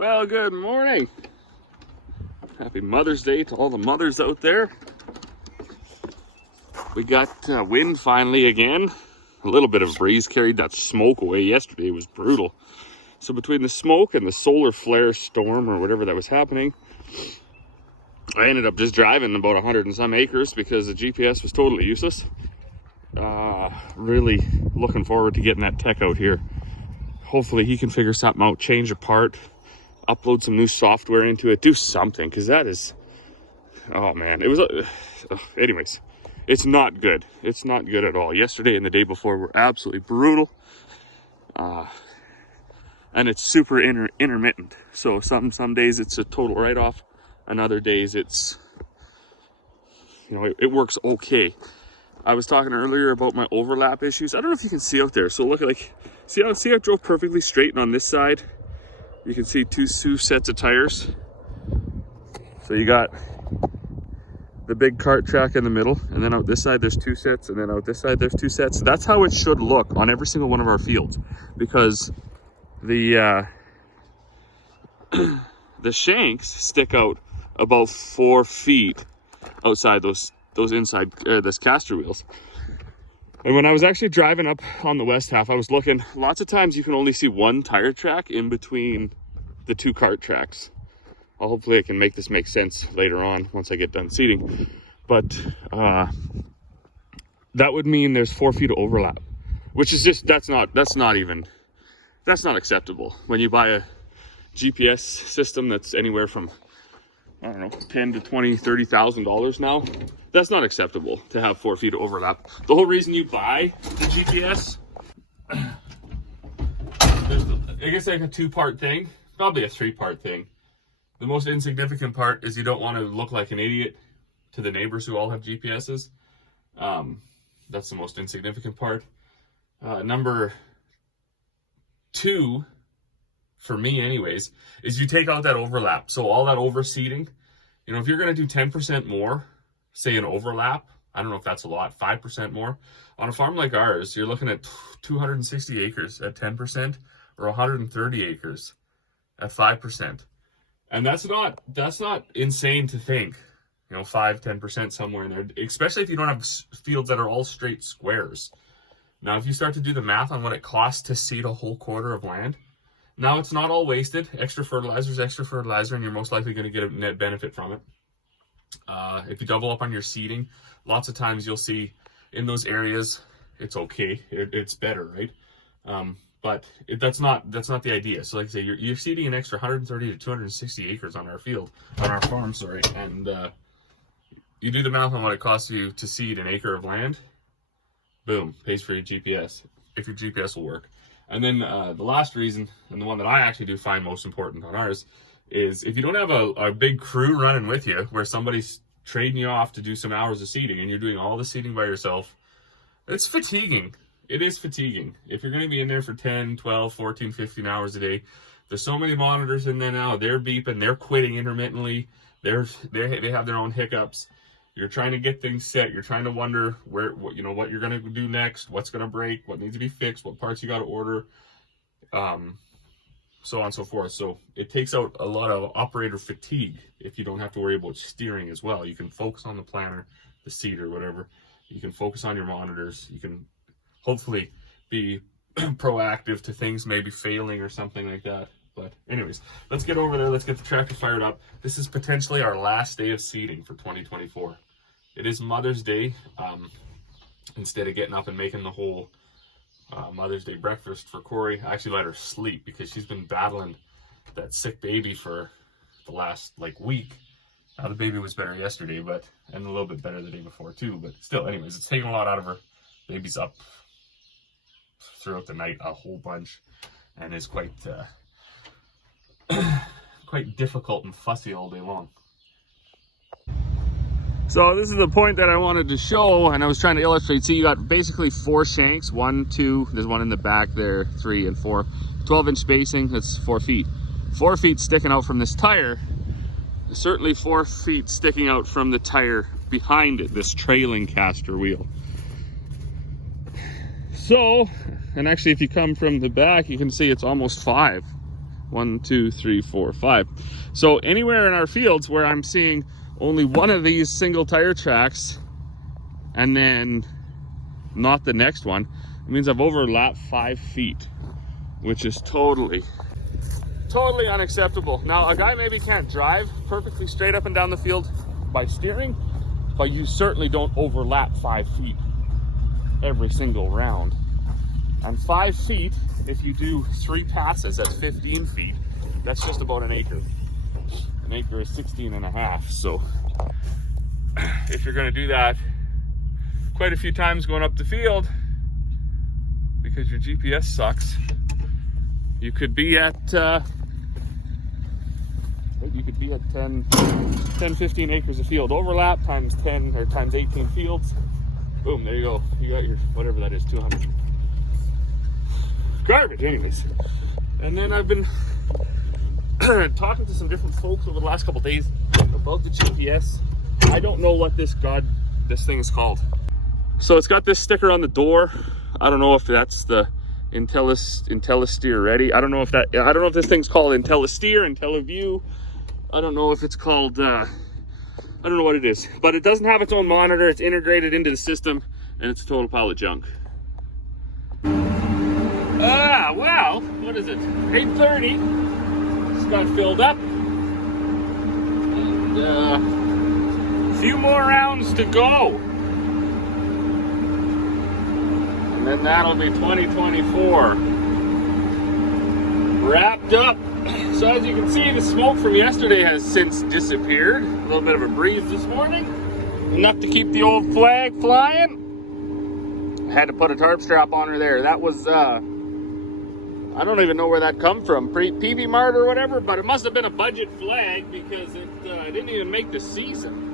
Well, good morning. Happy Mother's Day to all the mothers out there. We got wind finally again. A little bit of breeze carried that smoke away yesterday. It was brutal. So between the smoke and the solar flare storm or whatever that was happening, I ended up just driving about 100 and some acres because the GPS was totally useless. Really looking forward to getting that tech out here. Hopefully he can figure something out, change a part, upload some new software into it, do something, because that is, oh man, it was, anyways, it's not good. It's not good at all. Yesterday and the day before were absolutely brutal. And it's super intermittent. So some days it's a total write-off, and other days it's, it works okay. I was talking earlier about my overlap issues. I don't know if you can see out there. So look, like, see how I drove perfectly straight, and on this side, you can see two sets of tires. So you got the big cart track in the middle, and then out this side there's two sets, and then out this side there's two sets. That's how it should look on every single one of our fields, because the the shanks stick out about 4 feet outside those inside this caster wheels. And when I was actually driving up on the west half, I was looking, lots of times you can only see one tire track in between the two cart tracks. Well, hopefully I can make this make sense later on once I get done seeding. But that would mean there's 4 feet of overlap, which is just, that's not acceptable. When you buy a GPS system that's anywhere from, I don't know, $10,000 to $20,000, $30,000 now, that's not acceptable to have 4 feet of overlap. The whole reason you buy the GPS, there's, I guess, like a 2-part thing, probably a 3-part thing. The most insignificant part is you don't want to look like an idiot to the neighbors who all have GPSs. That's the most insignificant part. Number 2, for me anyways, is you take out that overlap. So all that overseeding, if you're going to do 10% more, say an overlap, I don't know if that's a lot, 5% more. On a farm like ours, you're looking at 260 acres at 10% or 130 acres at 5%. And that's not insane to think, 5-10% somewhere in there, especially if you don't have fields that are all straight squares. Now, if you start to do the math on what it costs to seed a whole quarter of land, now it's not all wasted. Extra fertilizer, and you're most likely going to get a net benefit from it. If you double up on your seeding, lots of times you'll see in those areas, it's okay. It's better, right? But that's not the idea. So like I say, you're seeding an extra 130 to 260 acres on our farm, and you do the math on what it costs you to seed an acre of land, boom, pays for your GPS, if your GPS will work. And then the last reason, and the one that I actually do find most important on ours, is if you don't have a big crew running with you, where somebody's trading you off to do some hours of seeding, and you're doing all the seeding by yourself, it's fatiguing. It is fatiguing. If you're going to be in there for 10, 12, 14, 15 hours a day, there's so many monitors in there now, they're beeping, they're quitting intermittently, they have their own hiccups. You're trying to get things set. You're trying to wonder what you're going to do next, what's going to break, what needs to be fixed, what parts you got to order, so on and so forth. So it takes out a lot of operator fatigue if you don't have to worry about steering as well. You can focus on the planter, the seeder, whatever. You can focus on your monitors. You can hopefully be proactive to things maybe failing or something like that. But anyways, let's get over there. Let's get the tractor fired up. This is potentially our last day of seeding for 2024. It is Mother's Day. Instead of getting up and making the whole Mother's Day breakfast for Corey, I actually let her sleep because she's been battling that sick baby for the last week. Now the baby was better yesterday, and a little bit better the day before too, but still, anyways, it's taking a lot out of her. Baby's up throughout the night a whole bunch and is quite difficult and fussy all day long. So this is the point that I wanted to show, and I was trying to illustrate. See, you got basically 4 shanks, 1, 2, there's one in the back there, 3 and 4, 12-inch spacing, that's 4 feet. 4 feet sticking out from this tire. There's certainly 4 feet sticking out from the tire behind it, this trailing caster wheel. So, and actually if you come from the back, you can see it's almost 5. 1, 2, 3, 4, 5. So anywhere in our fields where I'm seeing only one of these single tire tracks and then not the next one, it means I've overlapped 5 feet, which is totally unacceptable. Now, a guy maybe can't drive perfectly straight up and down the field by steering, but you certainly don't overlap 5 feet every single round. And 5 feet, if you do 3 passes, that's 15 feet. That's just about an acre. An acre is 16 and a half. So if you're gonna do that quite a few times going up the field because your GPS sucks, you could be at 10, 15 acres of field overlap times 10 or times 18 fields. Boom, there you go. You got your, whatever that is, 200. Garbage, anyways. And then I've been talking to some different folks over the last couple days about the GPS. I don't know what this thing is called. So it's got this sticker on the door. I don't know if that's the IntelliSteer Ready. I don't know if this thing's called IntelliSteer, IntelliView. I don't know if it's called, I don't know what it is, but it doesn't have its own monitor. It's integrated into the system, and it's a total pile of junk. Well, what is it? 8:30. Just got filled up. And a few more rounds to go. And then that'll be 2024 wrapped up. So as you can see, the smoke from yesterday has since disappeared. A little bit of a breeze this morning, enough to keep the old flag flying. I had to put a tarp strap on her there. That was, I don't even know where that come from, PV Mart or whatever, but it must have been a budget flag because it didn't even make the season.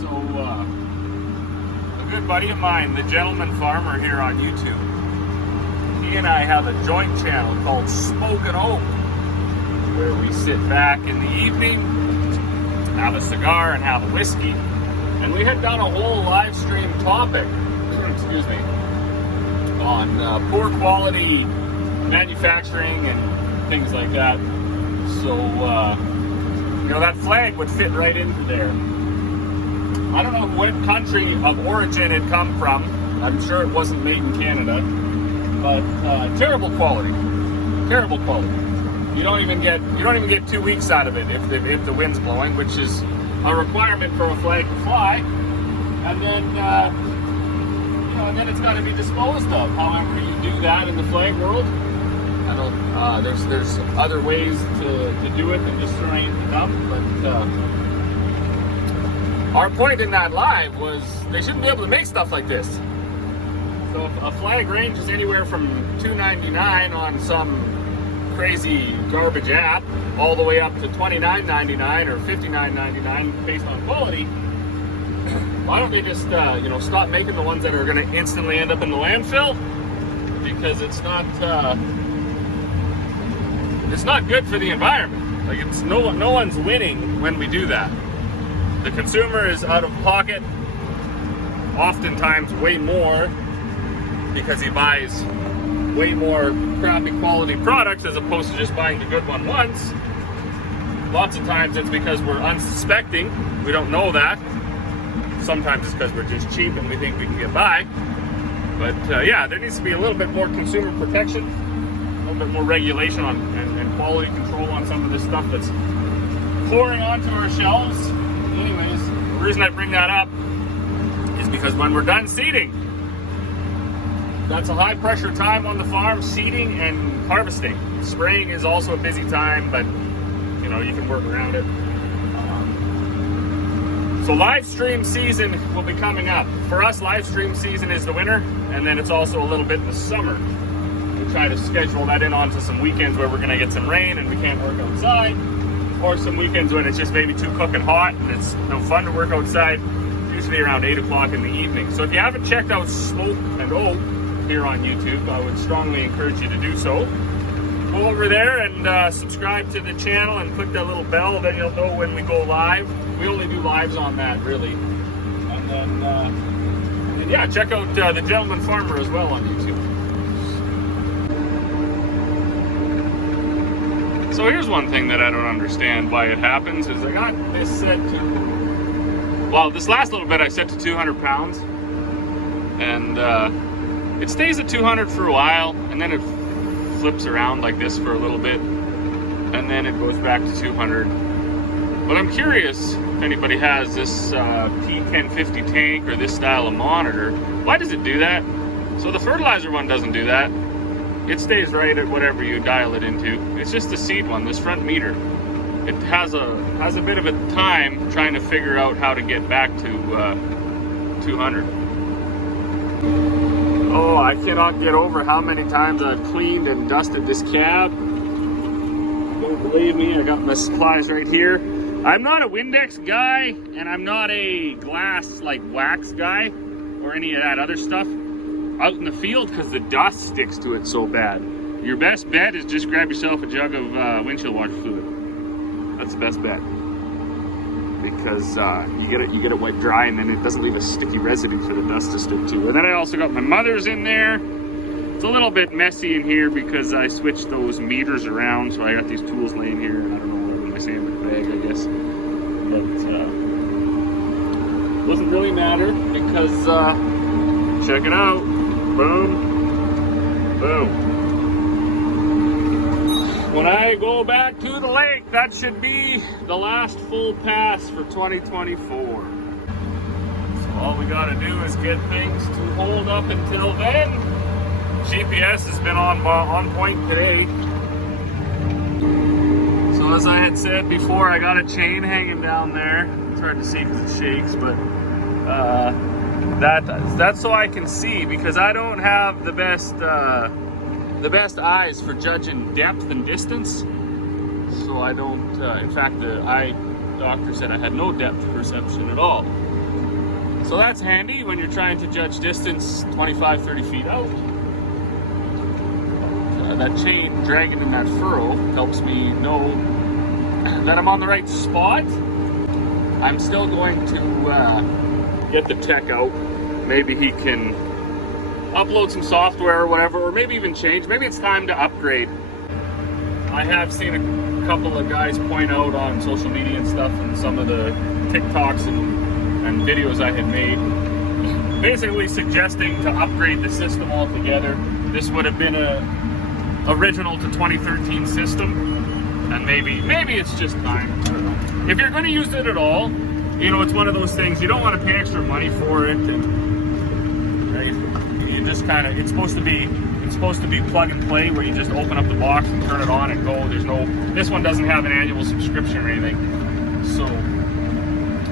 So, a good buddy of mine, the Gentleman Farmer here on YouTube, he and I have a joint channel called Smokin' Oak, where we sit back in the evening, have a cigar and have a whiskey, and we had done a whole live stream topic, excuse me, on poor quality manufacturing and things like that. So, you know, that flag would fit right into there. I don't know what country of origin it come from. I'm sure it wasn't made in Canada. But terrible quality. You don't even get 2 weeks out of it if the wind's blowing, which is a requirement for a flag to fly. And then and then it's got to be disposed of. However you do that in the flag world, I don't. There's other ways to do it than just throwing it in the dump. But our point in that live was they shouldn't be able to make stuff like this. So if a flag ranges anywhere from $2.99 on some crazy garbage app all the way up to $29.99 or $59.99 based on quality, why don't they just stop making the ones that are going to instantly end up in the landfill? Because it's not good for the environment. Like, it's no one's winning when we do that. The consumer is out of pocket, oftentimes way more, because he buys way more crappy quality products as opposed to just buying the good one once. Lots of times it's because we're unsuspecting. We don't know that. Sometimes it's because we're just cheap and we think we can get by. But yeah, there needs to be a little bit more consumer protection, a little bit more regulation on and quality control on some of this stuff that's pouring onto our shelves. Anyways, the reason I bring that up is because when we're done seeding, that's a high pressure time on the farm, seeding and harvesting. Spraying is also a busy time, but you can work around it. So live stream season will be coming up. For us, live stream season is the winter, and then it's also a little bit in the summer. We try to schedule that in onto some weekends where we're gonna get some rain and we can't work outside, or some weekends when it's just maybe too cooking hot and it's no fun to work outside, usually around 8 o'clock in the evening. So if you haven't checked out Smokin' Oak here on YouTube, I would strongly encourage you to do so. Go over there and subscribe to the channel and click that little bell, then you'll know when we go live. We only do lives on that, really. And then, yeah, check out the Gentleman Farmer as well on YouTube. So here's one thing that I don't understand why it happens is I got this set to, well, this last little bit I set to 200 pounds, and it stays at 200 for a while, and then it flips around like this for a little bit, and then it goes back to 200. But I'm curious if anybody has this P1050 tank or this style of monitor. Why does it do that? So the fertilizer one doesn't do that. It stays right at whatever you dial it into. It's just the seed one, this front meter. It has a bit of a time trying to figure out how to get back to 200. Oh, I cannot get over how many times I've cleaned and dusted this cab. Don't believe me, I got my supplies right here. I'm not a Windex guy, and I'm not a glass like wax guy or any of that other stuff out in the field because the dust sticks to it so bad. Your best bet is just grab yourself a jug of windshield washer fluid. That's the best bet, because you get it wet dry, and then it doesn't leave a sticky residue for the dust to stick to. And then I also got my mother's in there. It's a little bit messy in here because I switched those meters around, so I got these tools laying here, and I don't know where my sandwich bag, I guess. But doesn't really matter because check it out. Boom, boom. When I go back to the lake, that should be the last full pass for 2024. So all we gotta do is get things to hold up until then. GPS has been on point today. So as I had said before, I got a chain hanging down there. It's hard to see because it shakes, but that's so I can see, because I don't have the best eyes for judging depth and distance. So I don't, in fact, the eye doctor said I had no depth perception at all. So that's handy when you're trying to judge distance 25, 30 feet out. That chain dragging in that furrow helps me know that I'm on the right spot. I'm still going to get the tech out. Maybe he can upload some software or whatever, or maybe even change. Maybe it's time to upgrade. I have seen a couple of guys point out on social media and stuff, and some of the TikToks and videos I had made, basically suggesting to upgrade the system altogether. This would have been a original to 2013 system, and maybe it's just time. I don't know. If you're going to use it at all, you know, it's one of those things, you don't want to pay extra money for it, and right, you just kind of, it's supposed to be plug and play, where you just open up the box and turn it on and go. This one doesn't have an annual subscription or anything, so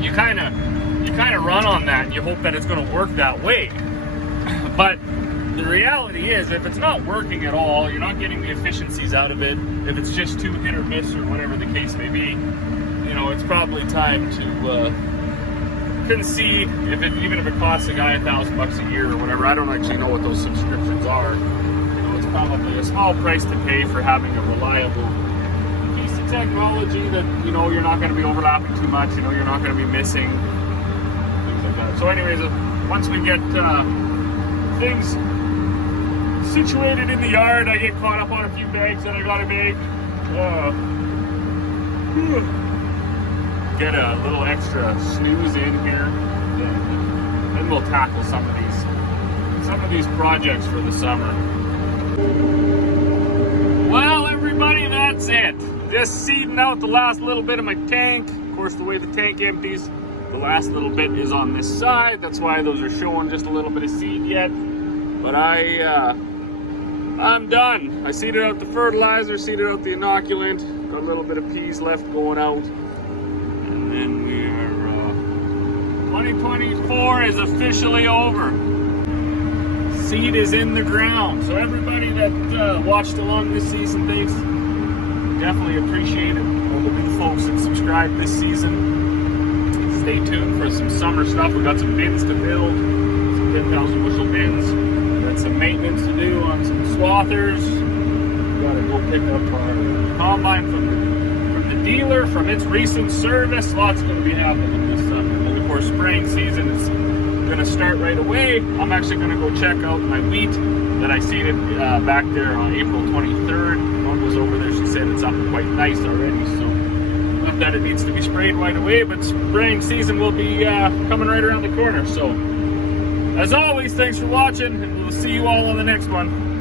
you kind of run on that and you hope that it's going to work that way. But the reality is, if it's not working at all, you're not getting the efficiencies out of it, if it's just too hit or miss or whatever the case may be, you know, it's probably time to concede, even if it costs a guy $1,000 a year or whatever. I don't actually know what those subscriptions are. You know, it's probably a small price to pay for having a reliable piece of technology that, you know, you're not going to be overlapping too much, you know, you're not going to be missing, things like that. So anyways, once we get things situated in the yard, I get caught up on a few bags that I gotta make. Get a little extra snooze in here, then we'll tackle some of these projects for the summer. Well, everybody, that's it. Just seeding out the last little bit of my tank. Of course, the way the tank empties, the last little bit is on this side. That's why those are showing just a little bit of seed yet. But I'm done. I seeded out the fertilizer, seeded out the inoculant, got a little bit of peas left going out. And then we are, 2024 is officially over. Seed is in the ground. So everybody that watched along this season, thanks. Definitely appreciate it. All the new folks that subscribed this season. Stay tuned for some summer stuff. We got some bins to build, some 10,000 bushel bins. Got some maintenance to do on some swathers. We gotta go pick up our combine from the dealer, from its recent service. Lots going to be happening this summer. And of course, spraying season is going to start right away. I'm actually going to go check out my wheat that I seeded back there on April 23rd. Mom was over there. She said said, it's up quite nice already. So not that it needs to be sprayed right away, but spraying season will be coming right around the corner. So as always, thanks for watching, and we'll see you all on the next one.